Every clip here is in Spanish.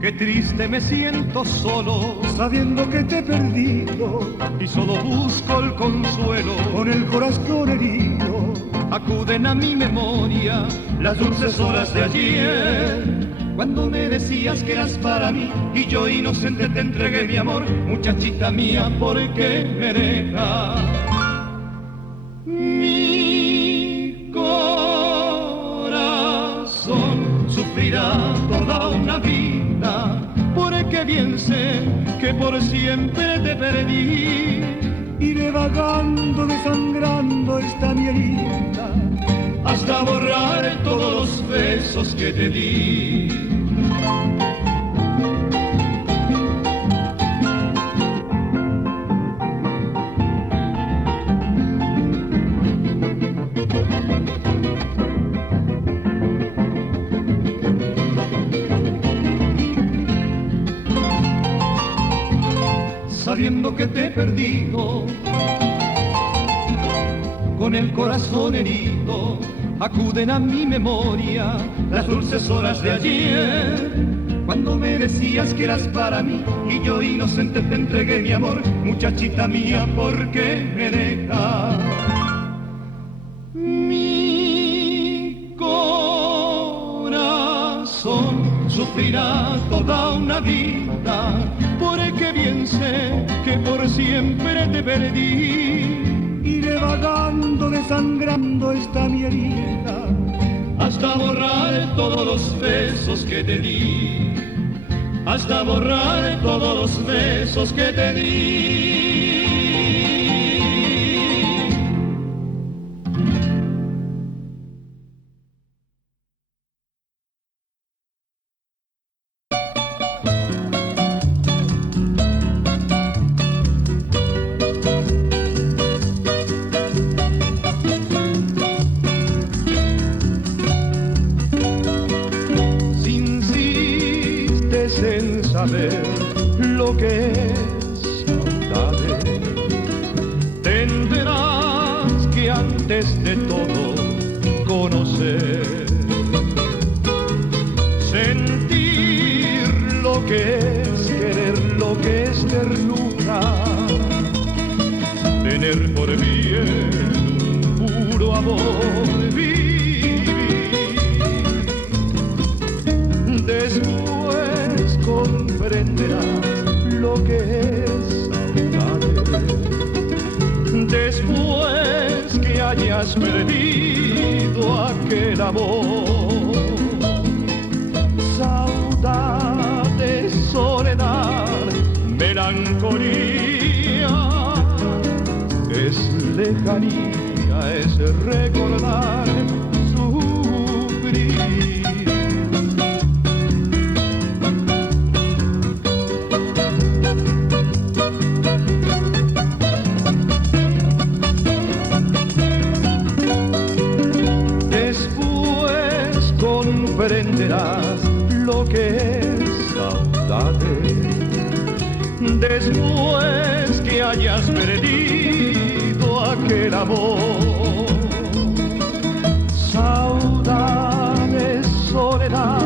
Qué triste me siento solo, sabiendo que te he perdido, y solo busco el consuelo. con el corazón herido. Acuden a mi memoria las dulces horas de ayer, cuando me decías que eras para mí y yo inocente te entregué mi amor. Muchachita mía, ¿por qué me dejas? Mi corazón sufrirá toda una vida, porque bien sé que por siempre te perdí. Iré vagando, desangrando esta mi herida, Hasta borrar todos los besos que te di. Sabiendo que te he perdido, con el corazón herido, acuden a mi memoria las dulces horas de ayer, cuando me decías que eras para mí y yo inocente te entregué mi amor. Muchachita mía, ¿por qué me dejas? Mi corazón sufrirá toda una vida, porque bien sé que por siempre te perdí. iré vagando, desangrando esta mi herida, Hasta borrar todos los besos que te di, hasta borrar todos los besos que te di. Si insistes en saber lo que es saudade, tendrás que antes de todo conocer, sentir lo que es querer, lo que es ternura, tener por bien un puro amor, vivir. Después comprenderás lo que es saudade, después que hayas perdido aquel amor. Saudade, soledad, melancolía, es lejanía, es recordar, sufrir. Después comprenderás lo que es saudade, después que hayas perdido aquel amor. Saudade, soledad,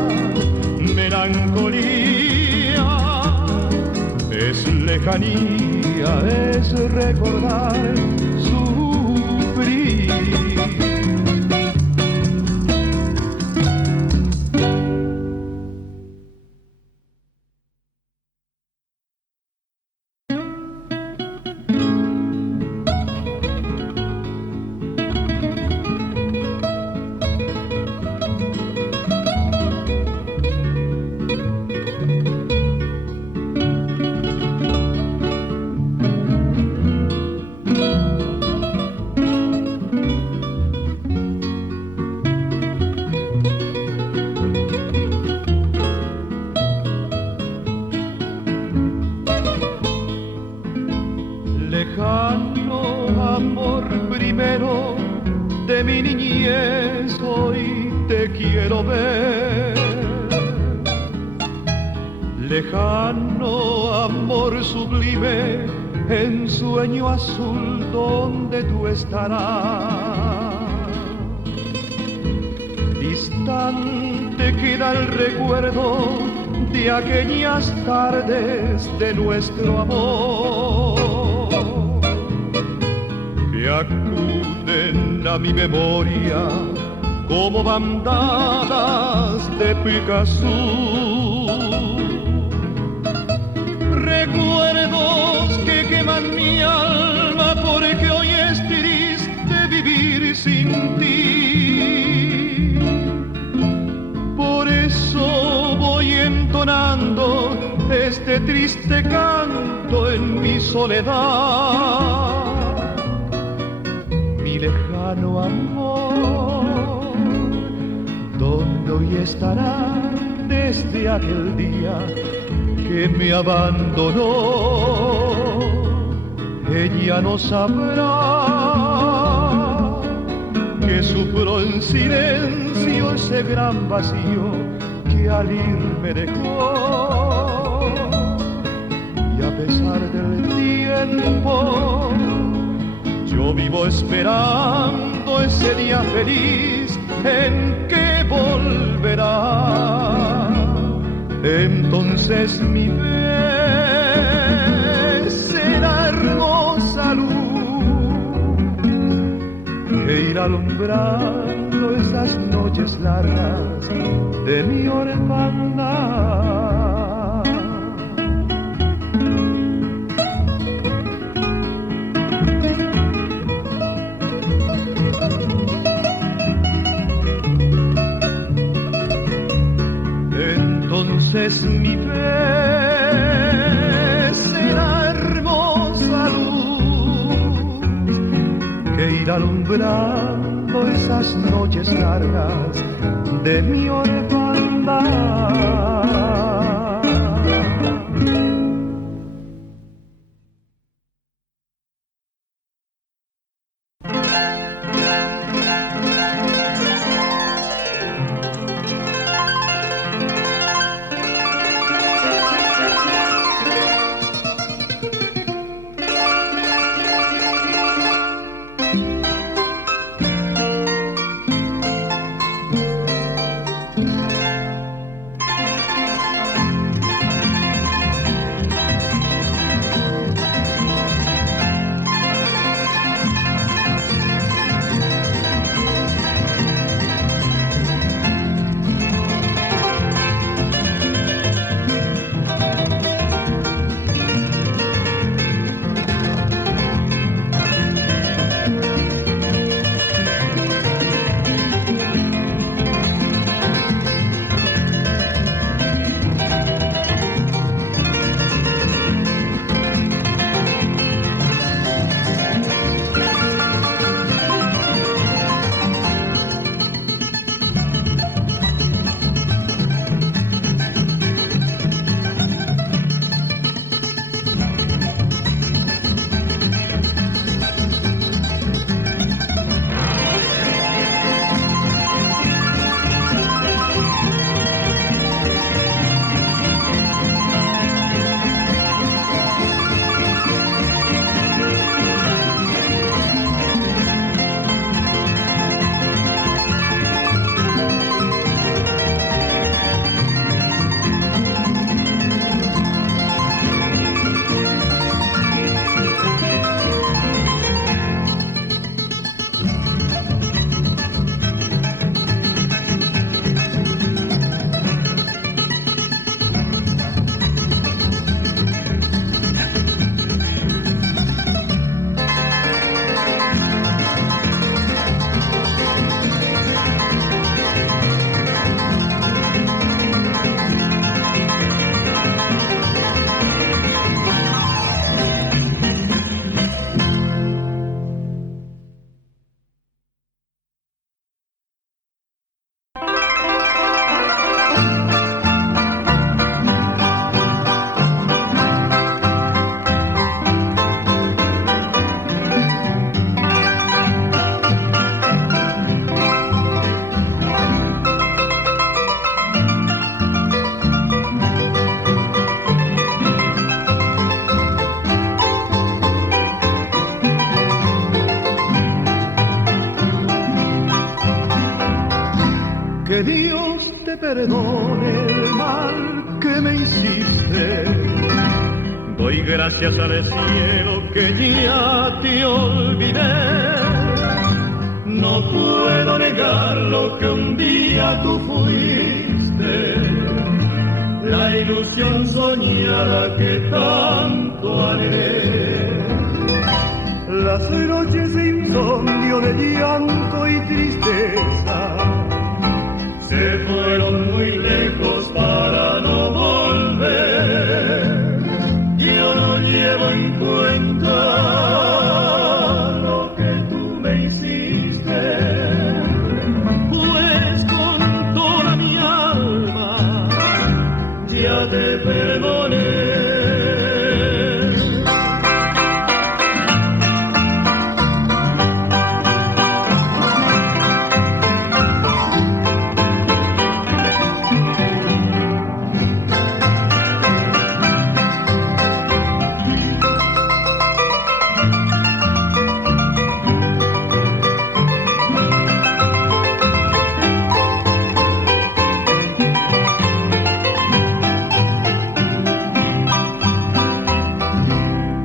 melancolía, es lejanía, es recordar, sufrir. lejano amor sublime, en sueño azul donde tú estarás. Distante queda el recuerdo de aquellas tardes de nuestro amor, que acuden a mi memoria como bandadas de Picasso. Recuerdos que queman mi alma porque hoy es triste vivir sin ti. Por eso voy entonando este triste canto en mi soledad. Mi lejano amor, ¿dónde hoy estará desde aquel día que me abandonó? Ella no sabrá que sufro en silencio ese gran vacío que al ir me dejó. Y a pesar del tiempo, yo vivo esperando ese día feliz en que volverá. Entonces mi vez será hermosa luz que irá alumbrando esas noches largas de mi orfandad. Entonces mi fe será hermosa luz que irá alumbrando esas noches largas de mi orfandad. te perdone el mal que me hiciste. Doy gracias al cielo que ya te olvidé. No puedo negar lo que un día tú fuiste, la ilusión soñada que tanto anhelé. Las noches de insomnio, de llanto y tristeza se fueron muy lejos para no volver. Yo no llevo en cuenta lo que tú me hiciste, pues con toda mi alma ya te perdoné.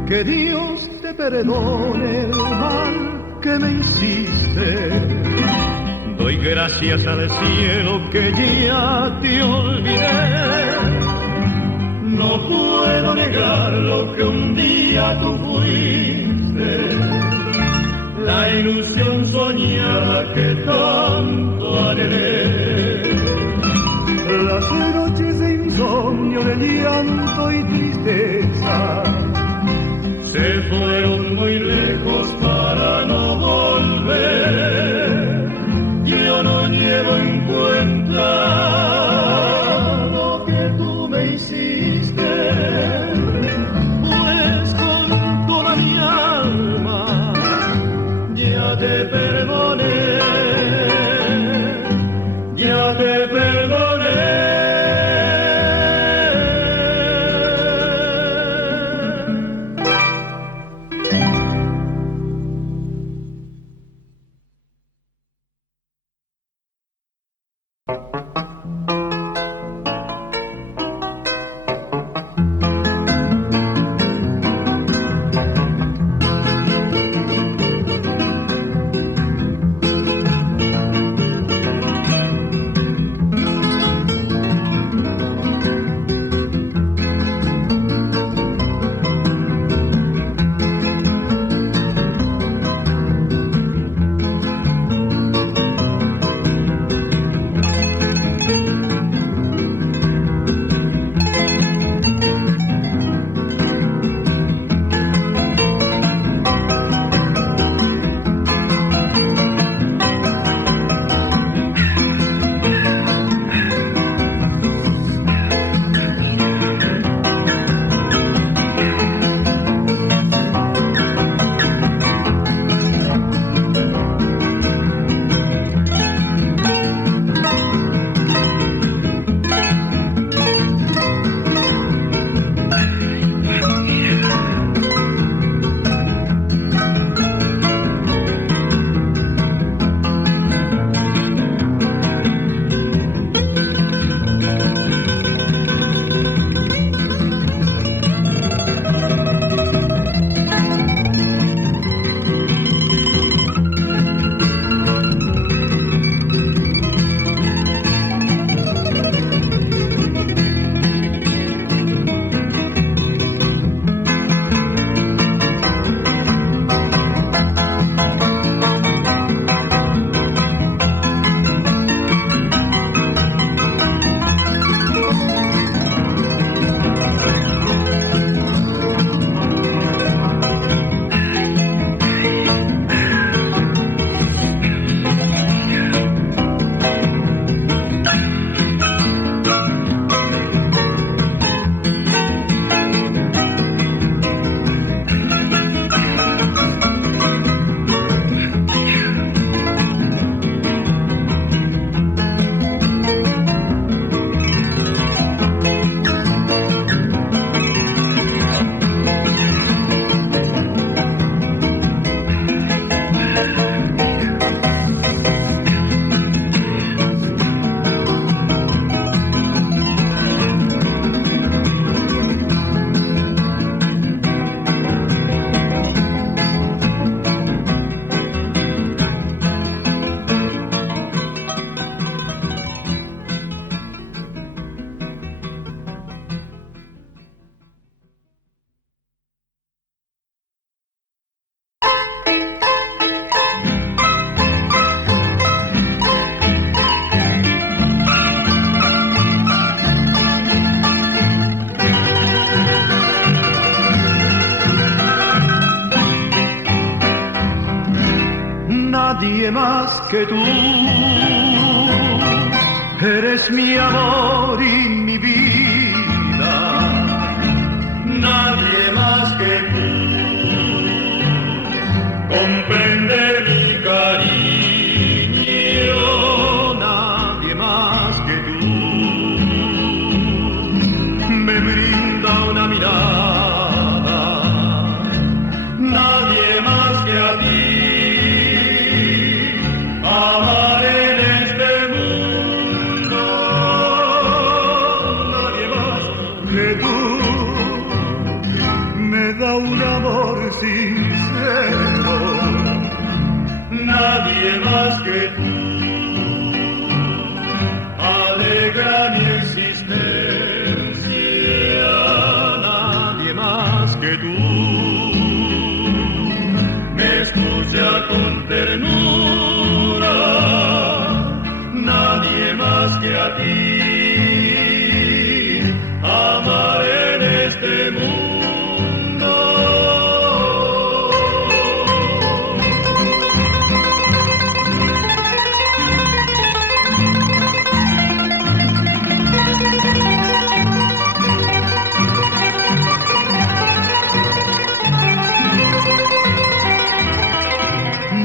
Que Dios te perdone el mal que me hiciste. Doy gracias al cielo que ya te olvidé. No puedo negar lo que un día tú fuiste, la ilusión soñada que tanto anhelé. Las noches de insomnio, de llanto y tristeza se fueron muy lejos para no volver. Yo no llevo en cuenta lo que tú me hiciste, pues con toda mi alma ya te perdoné, ya te perdoné. nadie más que tú. Eres mi amor y mi vida, nadie más que tú. Comprende mi cariño, nadie más que tú. Me brinda una mirada, nadie más que a ti. Amar en este mundo, nadie más que tú. Me da un amor sincero, nadie más que tú. Alegra mi existencia, nadie más que tú. Me escucha con ternura, nadie más que a ti. Amar en este mundo.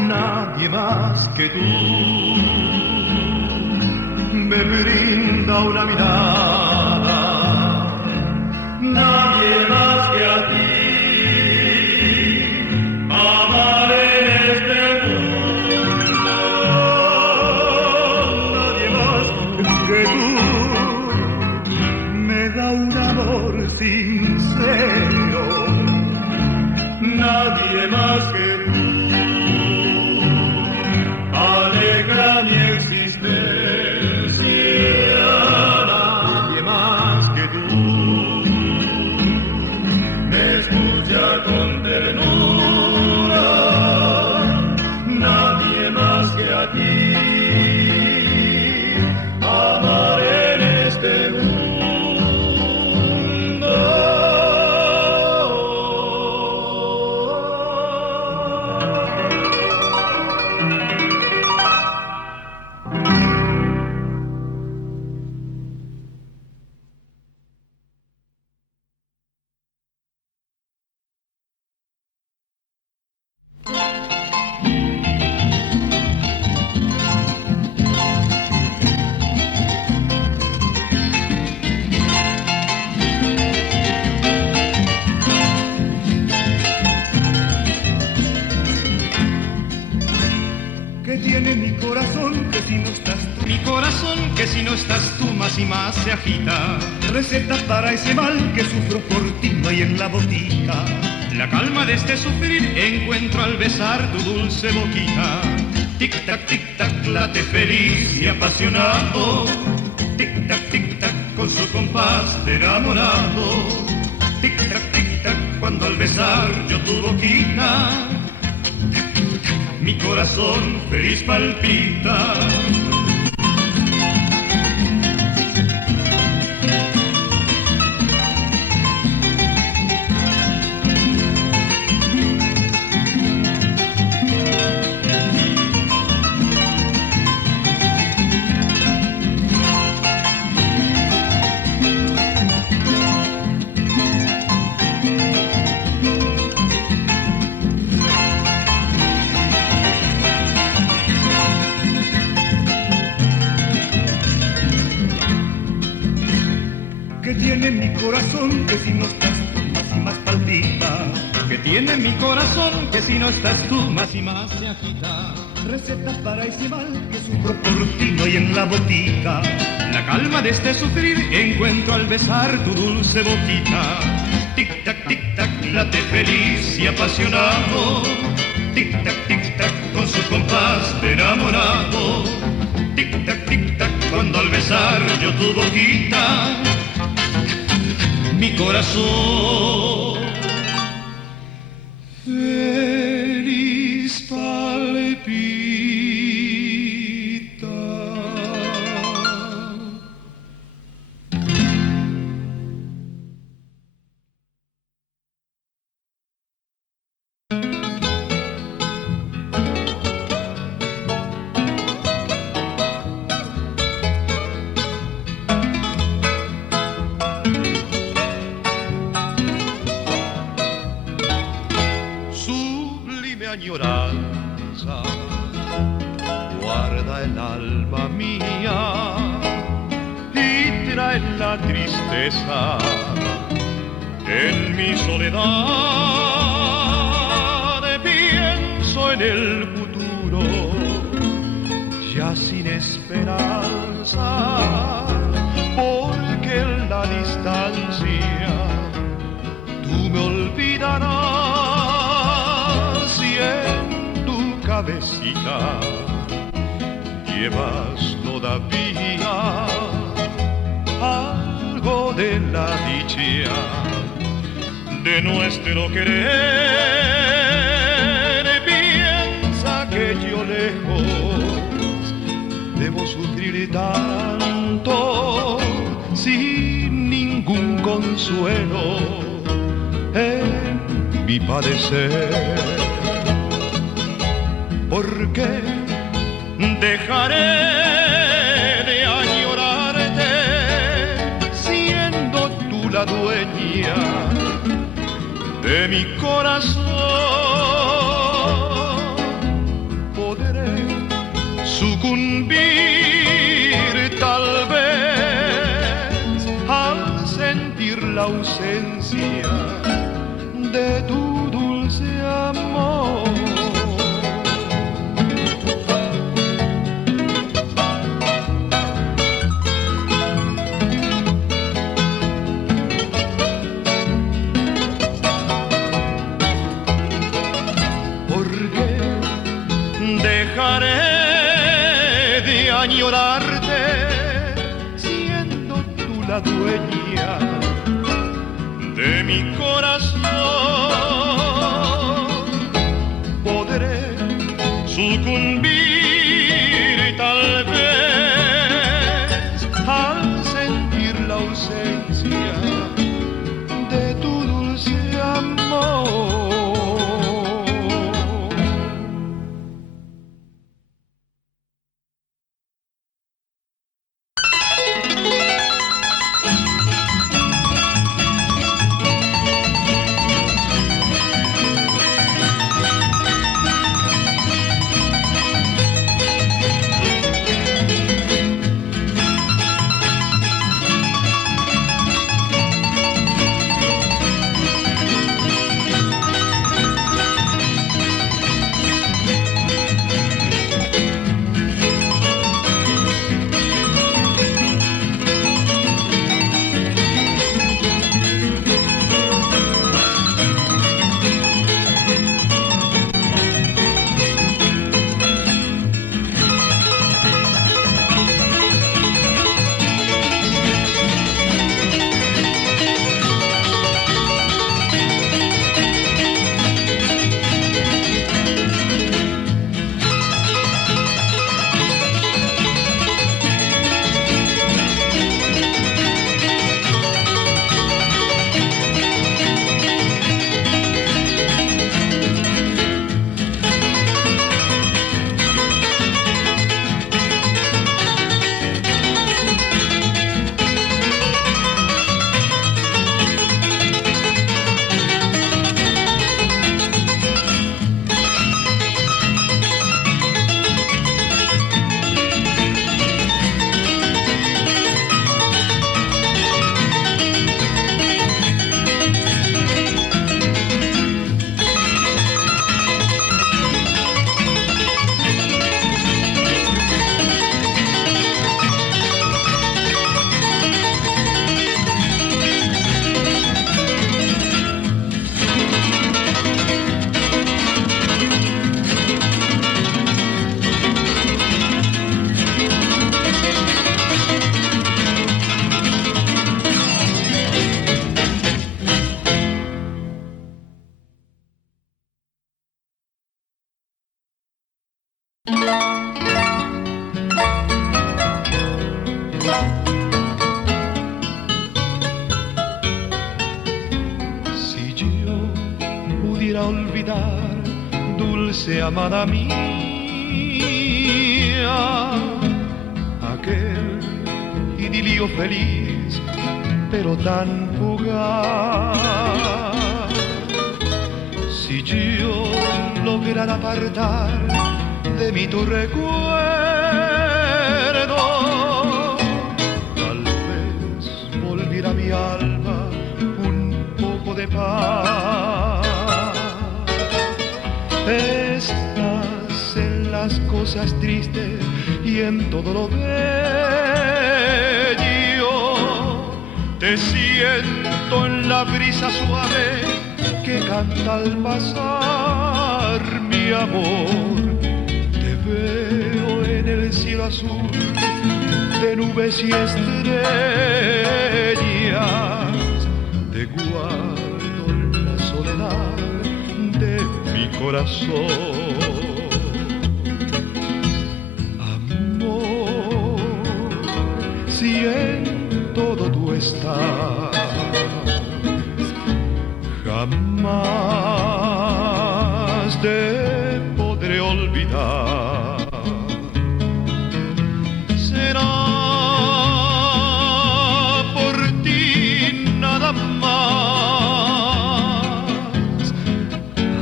Nadie más que tú me brinda una mirada, nadie más que a ti. Amar en este mundo, nadie más que tú. Me da un amor sincero, nadie más que tú. Alegra mi existencia, nadie más que tú. Me escucha con ternura, nadie más que a ti. Amar en este mundo. ¿Qué tiene mi corazón que si no estás tú? Mi corazón que si no estás tú más y más se agita. Receta para ese mal que sufro por ti no hay en la botica. La calma de este sufrir encuentro al besar tu dulce boquita. Tic tac, late feliz y apasionado. Tic tac, con su compás de enamorado. Tic tac, cuando al besar yo tu boquita, mi corazón feliz palpita. ¿Qué tiene mi corazón que si no estás tú más y más palpita? Que tiene mi corazón que si no estás tú más y más se agita. Receta para ese mal que sufro por ti no hay en la botica. La calma de este sufrir encuentro al besar tu dulce boquita. Tic tac, late feliz y apasionado. Tic tac, con su compás de enamorado. Tic tac, cuando al besar yo tu boquita, mi corazón feliz palpita. añoranza guarda el alma mía y trae la tristeza en mi soledad. Pienso en el futuro ya sin esperanza, porque en la distancia tú me olvidarás y en tu cabecita llevas todavía algo de la dicha de nuestro querer. Piensa que yo lejos debo sufrir tanto sin ningún consuelo en mi padecer. ¿Por qué dejaré de añorarte siendo tú la dueña de mi corazón? Podré sucumbir tal vez al sentir la ausencia de tu dulce amor. Dejaré de añorarte siendo tú la dueña de mi corazón. Podré sucumbir tal vez al sentir la ausencia de tu dulce amor. Olvidar, dulce amada mía, aquel idilio feliz, pero tan fugaz. Si yo lograr apartar de mí tu recuerdo. Tal vez volviera a mi alma un poco de paz. Estás en las cosas tristes y en todo lo bello. Te siento en la brisa suave que canta al pasar, mi amor. Te veo en el cielo azul de nubes y estrellas. Te guardo en la soledad de mi corazón. Amor, si en todo tú estás, jamás te podré olvidar. Será por ti nada más,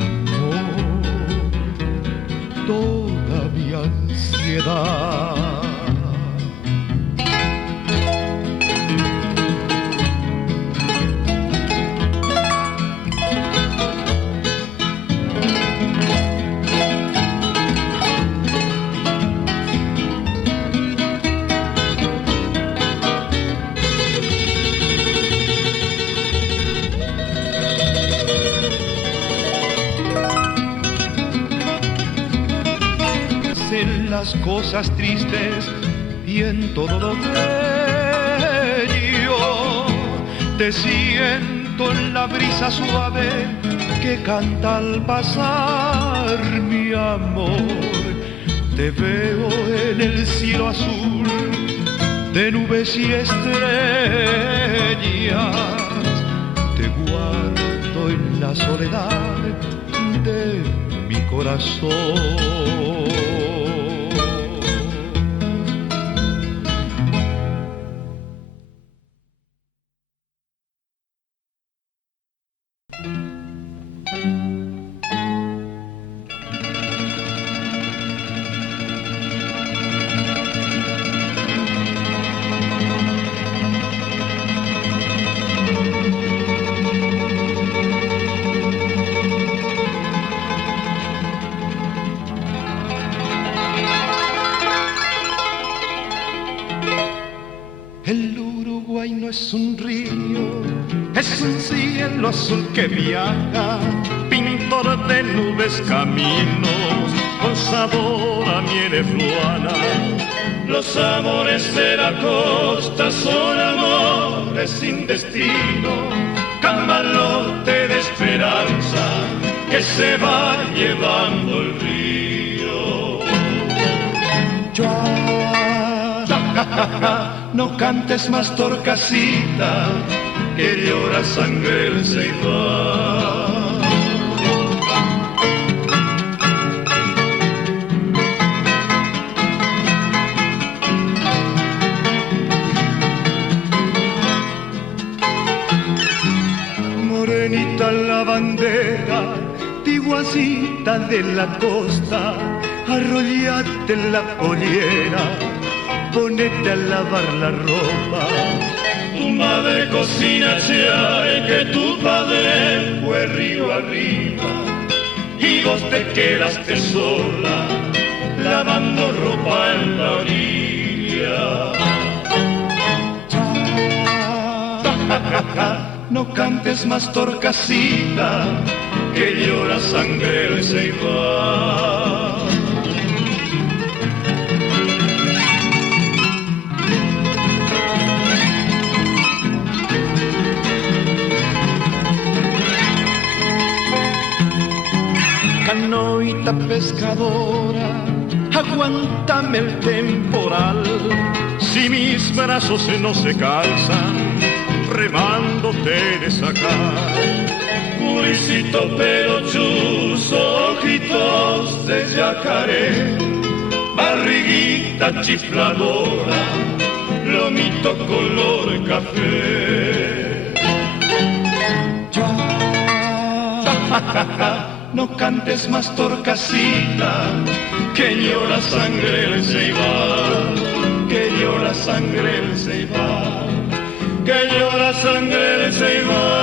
amor, toda mi ansiedad. En las cosas tristes y en todo lo bello. Te siento en la brisa suave que canta al pasar, mi amor. Te veo en el cielo azul de nubes y estrellas. Te guardo en la soledad de mi corazón. El Uruguay no es un río, es un cielo azul que viaja, pintor de nubes, caminos, con sabor a miel efluana. Los amores de la costa son amores sin destino, camalote de esperanza que se va llevando el río. No cantes más, torcasita, que llora sangre el ceibal. Morenita la bandera, tiguacita de la costa, arrollate en la pollera, ponete a lavar la ropa. Tu madre cocina chai, que tu padre fue río arriba, y vos te quedaste sola, lavando ropa en la orilla. No cantes más, torcasita, que llora sangre el ceibal. Canoita pescadora, aguántame el temporal. Si mis brazos no se calzan, remándote de sacar. Puricito pelo chuzo, ojitos de yacaré, barriguita chifladora, lomito color café. no cantes más torcasita, que llora sangre el ceibal, que llora sangre el ceibal, que llora sangre el ceibal.